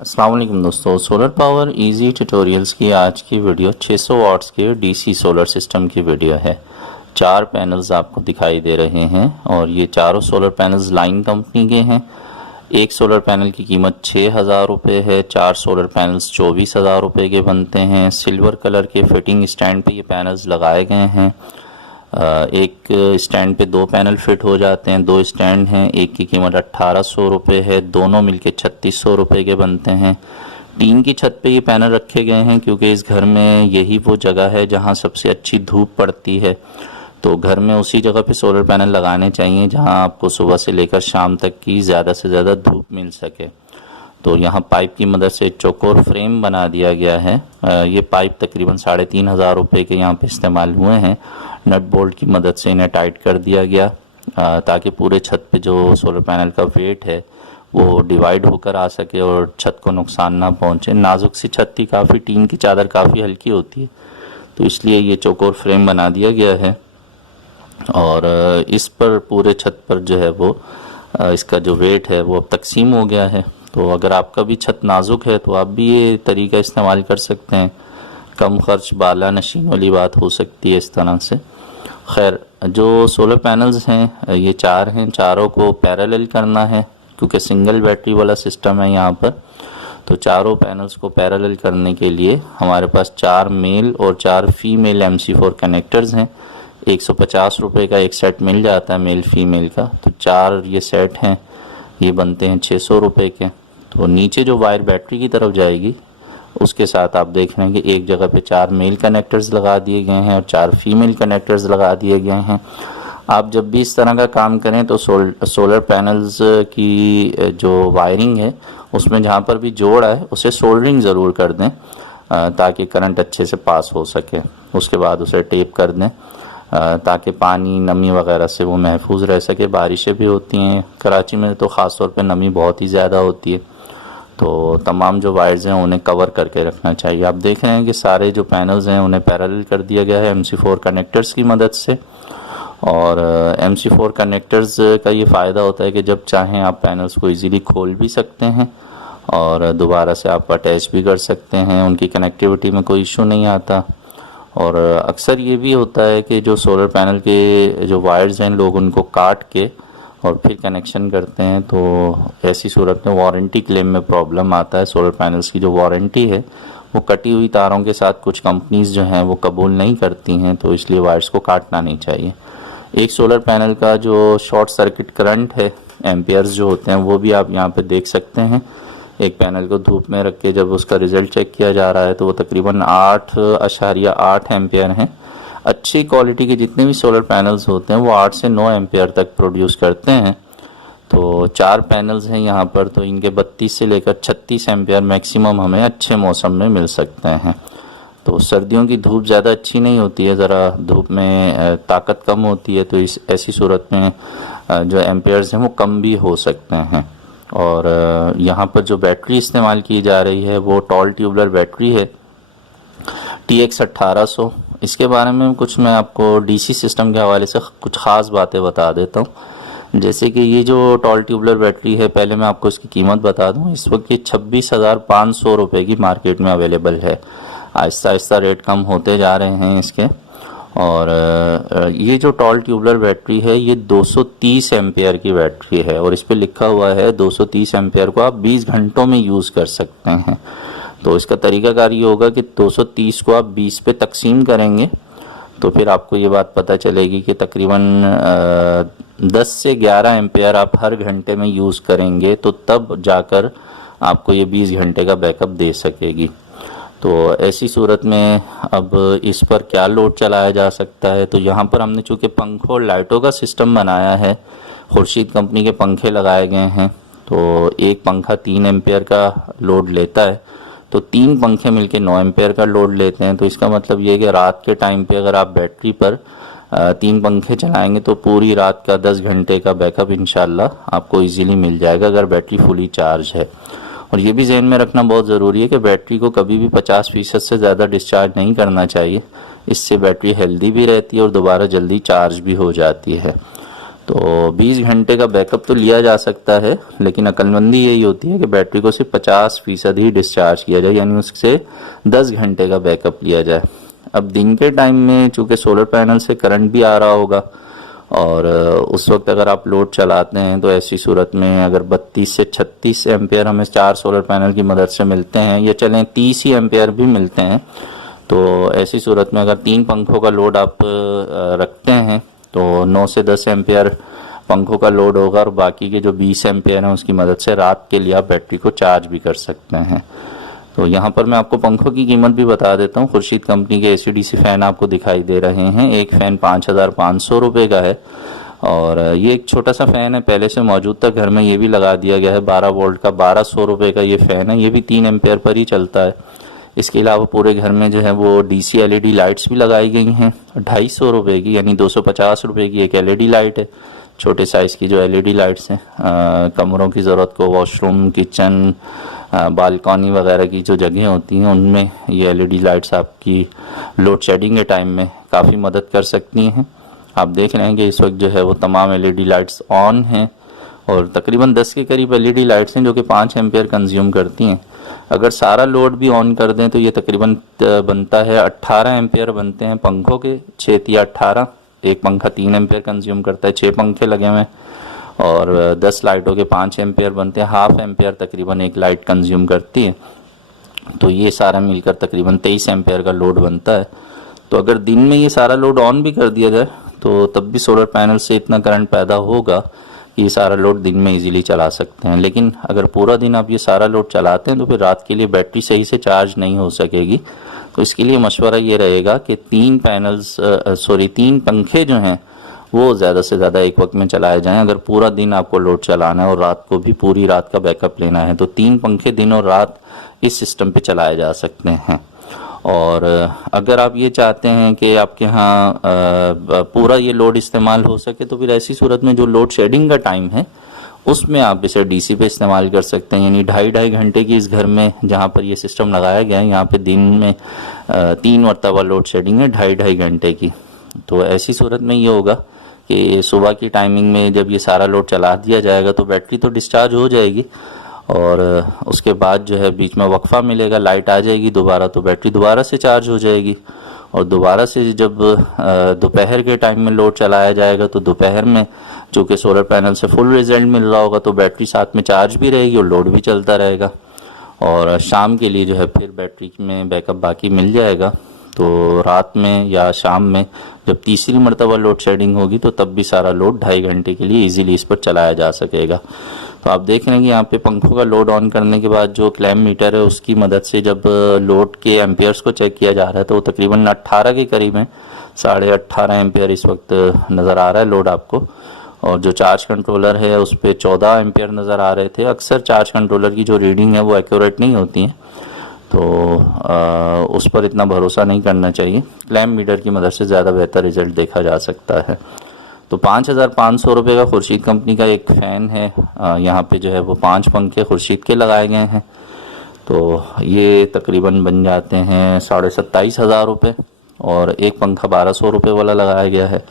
अस्सलाम वालेकुम दोस्तों, सोलर पावर इजी ट्यूटोरियल्स की आज की वीडियो 600 वाट्स के डीसी सोलर सिस्टम की वीडियो है। 4 पैनल्स आपको दिखाई दे रहे हैं और ये चारों सोलर पैनल्स लाइन कंपनी के हैं। एक सोलर पैनल की कीमत 6,000 रुपये है। 4 सोलर पैनल्स 24,000 रुपये के बनते हैं। सिल्वर कलर के फिटिंग स्टैंड पे ये पैनल्स लगाए गए हैं। एक स्टैंड पे 2 पैनल फिट हो जाते हैं। 2 स्टैंड हैं, एक की कीमत 1800 रुपये है। दोनों मिलके 3600 रुपये के बनते हैं। टीन की छत पे ये पैनल रखे गए हैं क्योंकि इस घर में यही वो जगह है जहां सबसे अच्छी धूप पड़ती है। तो घर में उसी जगह पे सोलर पैनल लगाने चाहिए जहां आपको सुबह से लेकर शाम तक की ज़्यादा से ज़्यादा धूप मिल सके। तो यहाँ पाइप की मदद से चौकोर फ्रेम बना दिया गया है। ये पाइप तकरीबन 3,500 रुपये के यहाँ पे इस्तेमाल हुए हैं। नट बोल्ट की मदद से इन्हें टाइट कर दिया गया ताकि पूरे छत पे जो सोलर पैनल का वेट है वो डिवाइड होकर आ सके और छत को नुकसान ना पहुँचे। नाजुक सी छत थी काफ़ी, टीन की चादर काफ़ी हल्की होती है, तो इसलिए ये चौकोर फ्रेम बना दिया गया है। और इस पर पूरे छत पर जो है वो इसका जो वेट है वो अब तकसीम हो गया है। तो अगर आपका भी छत नाजुक है तो आप भी ये तरीका इस्तेमाल कर सकते हैं। कम खर्च बाला नशीन वाली बात हो सकती है इस तरह से। खैर, जो सोलर पैनल्स हैं ये 4 हैं, चारों को पैरेलल करना है क्योंकि सिंगल बैटरी वाला सिस्टम है यहाँ पर। तो चारों पैनल्स को पैरेलल करने के लिए हमारे पास 4 मेल और 4 फीमेल MC4 कनेक्टर्स हैं। 150 रुपये का एक सेट मिल जाता है मेल फीमेल का। तो 4 ये सेट हैं, ये बनते हैं 600 रुपये के। तो नीचे जो वायर बैटरी की तरफ जाएगी उसके साथ आप देख रहे हैं कि एक जगह पे 4 मेल कनेक्टर्स लगा दिए गए हैं और 4 फीमेल कनेक्टर्स लगा दिए गए हैं। आप जब भी इस तरह का काम करें तो सोलर पैनल्स की जो वायरिंग है उसमें जहाँ पर भी जोड़ है उसे सोल्डरिंग ज़रूर कर दें ताकि करंट अच्छे से पास हो सके। उसके बाद उसे टेप कर दें ताकि पानी नमी वगैरह से वो महफूज रह सके। बारिशें भी होती हैं कराची में तो ख़ास तौर पे नमी बहुत ही ज़्यादा होती है, तो तमाम जो वायर्स हैं उन्हें कवर करके रखना चाहिए। आप देख रहे हैं कि सारे जो पैनल्स हैं उन्हें पैरेलल कर दिया गया है MC4 कनेक्टर्स की मदद से। और MC4 कनेक्टर्स का ये फ़ायदा होता है कि जब चाहें आप पैनल्स को इजीली खोल भी सकते हैं और दोबारा से आप अटैच भी कर सकते हैं। उनकी कनेक्टिविटी में कोई इशू नहीं आता। और अक्सर ये भी होता है कि जो सोलर पैनल के जो वायर्स हैं लोग उनको काट के और फिर कनेक्शन करते हैं, तो ऐसी सूरत में वारंटी क्लेम में प्रॉब्लम आता है। सोलर पैनल्स की जो वारंटी है वो कटी हुई तारों के साथ कुछ कंपनीज जो हैं वो कबूल नहीं करती हैं, तो इसलिए वायर्स को काटना नहीं चाहिए। एक सोलर पैनल का जो शॉर्ट सर्किट करंट है एम्पियर्स जो होते हैं वो भी आप यहाँ पे देख सकते हैं। एक पैनल को धूप में रख के जब उसका रिज़ल्ट चेक किया जा रहा है तो वो तकरीबन 8.8 एम्पियर हैं। अच्छी क्वालिटी के जितने भी सोलर पैनल्स होते हैं वो 8 से 9 एम्पियर तक प्रोड्यूस करते हैं। तो 4 पैनल्स हैं यहाँ पर, तो इनके 32 से लेकर 36 एम्पियर मैक्सिमम हमें अच्छे मौसम में मिल सकते हैं। तो सर्दियों की धूप ज़्यादा अच्छी नहीं होती है, ज़रा धूप में ताकत कम होती है, तो इस ऐसी सूरत में जो एम्पियर्स हैं वो कम भी हो सकते हैं। और यहाँ पर जो बैटरी इस्तेमाल की जा रही है वो टॉल ट्यूबलर बैटरी है TX 1800। इसके बारे में कुछ मैं आपको DC सिस्टम के हवाले से कुछ ख़ास बातें बता देता हूँ। जैसे कि ये जो टॉल ट्यूबलर बैटरी है, पहले मैं आपको इसकी कीमत बता दूँ। इस वक्त ये 26,500 रुपये की मार्केट में अवेलेबल है। आहिस्ता आहिस्ता रेट कम होते जा रहे हैं इसके। और ये जो टॉल ट्यूबलर बैटरी है ये 230 एम्पियर की बैटरी है और इस पे लिखा हुआ है 230 एम्पियर को आप 20 घंटों में यूज़ कर सकते हैं। तो इसका तरीकाकार ये होगा कि 230 को आप 20 पे तकसीम करेंगे तो फिर आपको ये बात पता चलेगी कि तकरीबन 10 से 11 एम्पियर आप हर घंटे में यूज़ करेंगे तो तब जाकर आपको ये 20 घंटे का बैकअप दे सकेगी। तो ऐसी सूरत में अब इस पर क्या लोड चलाया जा सकता है, तो यहाँ पर हमने चूँकि पंखों और लाइटों का सिस्टम बनाया है, खुर्शीद कंपनी के पंखे लगाए गए हैं। तो एक पंखा 3 एम्पियर का लोड लेता है, तो 3 पंखे मिलके 9 एम्पियर का लोड लेते हैं। तो इसका मतलब ये है कि रात के टाइम पे अगर आप बैटरी पर 3 पंखे चलाएंगे तो पूरी रात का 10 घंटे का बैकअप इंशाल्लाह आपको इजीली मिल जाएगा अगर बैटरी फुली चार्ज है। और ये भी जहन में रखना बहुत ज़रूरी है कि बैटरी को कभी भी 50% से ज़्यादा डिस्चार्ज नहीं करना चाहिए। इससे बैटरी हेल्दी भी रहती है और दोबारा जल्दी चार्ज भी हो जाती है। तो 20 घंटे का बैकअप तो लिया जा सकता है, लेकिन अक्लमंदी यही होती है कि बैटरी को सिर्फ 50% ही डिस्चार्ज किया जाए, यानी उससे 10 घंटे का बैकअप लिया जाए। अब दिन के टाइम में चूँकि सोलर पैनल से करंट भी आ रहा होगा और उस वक्त अगर आप लोड चलाते हैं तो ऐसी सूरत में अगर 32 से 36 एम्पेयर हमें 4 सोलर पैनल की मदद से मिलते हैं, या चलें 30 ही एम्पेयर भी मिलते हैं, तो ऐसी सूरत में अगर 3 पंखों का लोड आप रखते हैं तो 9 से 10 एम्पेयर पंखों का लोड होगा और बाकी के जो 20 एम्पेयर हैं उसकी मदद से रात के लिए आप बैटरी को चार्ज भी कर सकते हैं। तो यहाँ पर मैं आपको पंखों की कीमत भी बता देता हूँ। खुर्शीद कंपनी के AC/DC फ़ैन आपको दिखाई दे रहे हैं। एक फ़ैन 5,500 रुपये का है और ये एक छोटा सा फ़ैन है, पहले से मौजूद था घर में, ये भी लगा दिया गया है। 12 वोल्ट का 1200 रुपये का ये फ़ैन है, ये भी 3 एम्पेयर पर ही चलता है। इसके अलावा पूरे घर में जो है वो DC LED लाइट्स भी लगाई गई हैं 250 रुपये की, यानी 250 रुपये की एक LED लाइट है। छोटे साइज़ की जो LED लाइट्स हैं, कमरों की ज़रूरत को, वॉशरूम, किचन, बालकनी वगैरह की जो जगह होती हैं उनमें ये LED लाइट्स आपकी लोड शेडिंग के टाइम में काफ़ी मदद कर सकती हैं। आप देख रहे हैं कि इस वक्त जो है वो तमाम LED लाइट्स ऑन हैं और तकरीबन 10 के करीब LED लाइट्स हैं जो कि 5 एम्पेयर कंज्यूम करती हैं। अगर सारा लोड भी ऑन कर दें तो ये तकरीबन बनता है 18 एम्पेयर बनते हैं पंखों के, 6 या 18। एक पंखा 3 एम्पेयर कंज्यूम करता है, 6 पंखे लगे हुए हैं और 10 लाइटों के 5 एम्पेयर बनते हैं। हाफ एम्पेयर तकरीबन एक लाइट कंज्यूम करती है, तो ये सारा मिलकर तकरीबन 23 एम्पेयर का लोड बनता है। तो अगर दिन में ये सारा लोड ऑन भी कर दिया जाए तो तब भी सोलर पैनल से इतना करंट पैदा होगा कि ये सारा लोड दिन में इजीली चला सकते हैं। लेकिन अगर पूरा दिन आप ये सारा लोड चलाते हैं तो फिर रात के लिए बैटरी सही से चार्ज नहीं हो सकेगी। तो इसके लिए मशवरा ये रहेगा कि 3 पंखे जो हैं वो ज़्यादा से ज़्यादा एक वक्त में चलाए जाएं। अगर पूरा दिन आपको लोड चलाना है और रात को भी पूरी रात का बैकअप लेना है तो 3 पंखे दिन और रात इस सिस्टम पे चलाए जा सकते हैं। और अगर आप ये चाहते हैं कि आपके यहाँ पूरा ये लोड इस्तेमाल हो सके तो फिर ऐसी सूरत में जो लोड शेडिंग का टाइम है उसमें आप इसे DC पे इस्तेमाल कर सकते हैं। यानी 2.5 घंटे की इस घर में जहाँ पर ये सिस्टम लगाया गया है यहाँ पे दिन में 3 मरतबा लोड शेडिंग है 2.5 घंटे की। तो ऐसी सूरत में ये होगा कि सुबह की टाइमिंग में जब ये सारा लोड चला दिया जाएगा तो बैटरी तो डिस्चार्ज हो जाएगी और उसके बाद जो है बीच में वक्फा मिलेगा, लाइट आ जाएगी दोबारा, तो बैटरी दोबारा से चार्ज हो जाएगी। और दोबारा से जब दोपहर के टाइम में लोड चलाया जाएगा तो दोपहर में चूँकि सोलर पैनल से फुल रिजल्ट मिल रहा होगा तो बैटरी साथ में चार्ज भी रहेगी और लोड भी चलता रहेगा। और शाम के लिए जो है फिर बैटरी में बैकअप बाकी मिल जाएगा। तो रात में या शाम में जब तीसरी मरतबा लोड शेडिंग होगी तो तब भी सारा लोड 2.5 घंटे के लिए इजीली इस पर चलाया जा सकेगा। तो आप देख रहे हैं कि यहाँ पे पंखों का लोड ऑन करने के बाद जो क्लैम मीटर है उसकी मदद से जब लोड के एम्पेयर्स को चेक किया जा रहा है तो वो तकरीबन 18 के करीब है, 18.5 एम्पेयर इस वक्त नज़र आ रहा है लोड आपको। और जो चार्ज कंट्रोलर है उस पर 14 एम्पेयर नज़र आ रहे थे। अक्सर चार्ज कंट्रोलर की जो रीडिंग है वो एक्यूरेट नहीं होती हैं, तो उस पर इतना भरोसा नहीं करना चाहिए। क्लैम मीटर की मदद से ज़्यादा बेहतर रिजल्ट देखा जा सकता है। तो 5,500 रुपये का खुर्शीद कंपनी का एक फ़ैन है। यहाँ पे जो है वो 5 पंखे खुर्शीद के लगाए गए हैं, तो ये तकरीबन बन जाते हैं 27,500 रुपये। और एक पंखा 1,200 रुपये वाला लगाया गया है।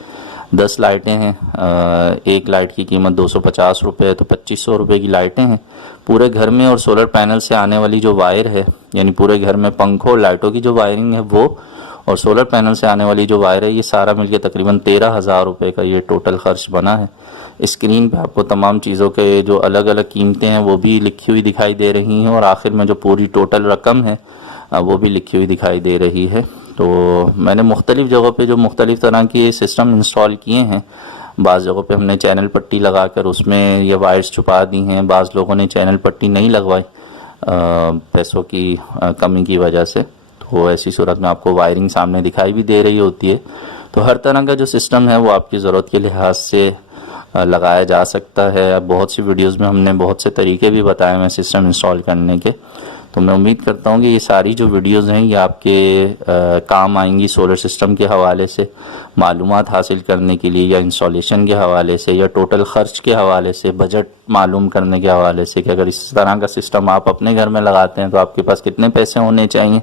10 लाइटें हैं, एक लाइट की कीमत 250 रुपये है, तो 2,500 रुपये की लाइटें हैं। पूरे घर में और सोलर पैनल से आने वाली जो वायर है, यानी पूरे घर में पंखों और लाइटों की जो वायरिंग है वो, और सोलर पैनल से आने वाली जो वायर है, ये सारा मिलकर तकरीबन 13,000 रुपये का ये टोटल खर्च बना है। स्क्रीन पे आपको तमाम चीज़ों के जो अलग अलग कीमतें हैं वो भी लिखी हुई दिखाई दे रही हैं और आखिर में जो पूरी टोटल रकम है वो भी लिखी हुई दिखाई दे रही है। तो मैंने मुख्तलिफ़ जगहों पे जो मुख्तलिफ़ तरह के सिस्टम इंस्टॉल किए हैं, बाज़ जगहों पे हमने चैनल पट्टी लगाकर उसमें ये वायर्स छुपा दी हैं, बाज़ लोगों ने चैनल पट्टी नहीं लगवाई पैसों की कमी की वजह से। तो ऐसी सूरत में आपको वायरिंग सामने दिखाई भी दे रही होती है। तो हर तरह का जो सिस्टम है वो आपकी ज़रूरत के लिहाज से लगाया जा सकता है। बहुत सी वीडियोस में हमने बहुत से तरीके भी बताए हैं सिस्टम इंस्टॉल करने के। तो मैं उम्मीद करता हूँ कि ये सारी जो वीडियोस हैं ये आपके काम आएंगी सोलर सिस्टम के हवाले से, मालूमात हासिल करने के लिए, या इंस्टॉलेशन के हवाले से, या टोटल ख़र्च के हवाले से, बजट मालूम करने के हवाले से कि अगर इस तरह का सिस्टम आप अपने घर में लगाते हैं तो आपके पास कितने पैसे होने चाहिए,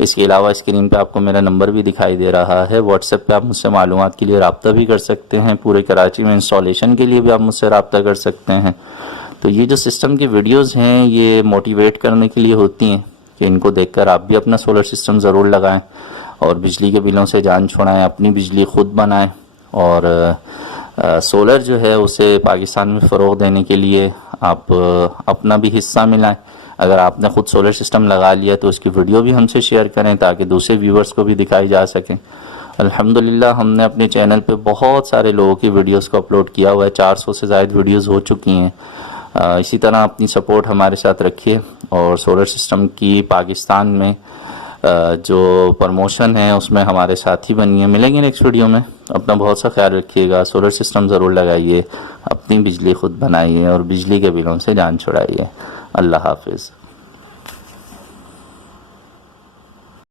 इसके अलावा स्क्रीन पे आपको मेरा नंबर भी दिखाई दे रहा है। व्हाट्सएप पे आप मुझसे मालूमात के लिए रब्ता भी कर सकते हैं। पूरे कराची में इंस्टॉलेशन के लिए भी आप मुझसे रब्ता कर सकते हैं। तो ये जो सिस्टम की वीडियोस हैं ये मोटिवेट करने के लिए होती हैं कि इनको देखकर आप भी अपना सोलर सिस्टम ज़रूर लगाएं और बिजली के बिलों से जान छुड़ाएं, अपनी बिजली खुद बनाएं और सोलर जो है उसे पाकिस्तान में फ़रोग़ देने के लिए आप अपना भी हिस्सा मिलाएं। अगर आपने ख़ुद सोलर सिस्टम लगा लिया तो उसकी वीडियो भी हमसे शेयर करें ताकि दूसरे व्यूवर्स को भी दिखाई जा सकें। अल्हम्दुलिल्लाह हमने अपने चैनल पे बहुत सारे लोगों की वीडियोस को अपलोड किया हुआ है, 400 से ज़ायद वीडियोस हो चुकी हैं। इसी तरह अपनी सपोर्ट हमारे साथ रखिए और सोलर सिस्टम की पाकिस्तान में जो प्रमोशन है उसमें हमारे साथ ही बनिए। मिलेंगे नेक्स्ट वीडियो में। अपना बहुत सा ख्याल रखिएगा, सोलर सिस्टम ज़रूर लगाइए, अपनी बिजली खुद बनाइए और बिजली के बिलों से जान छुड़ाइए। अल्लाह हाफिज़।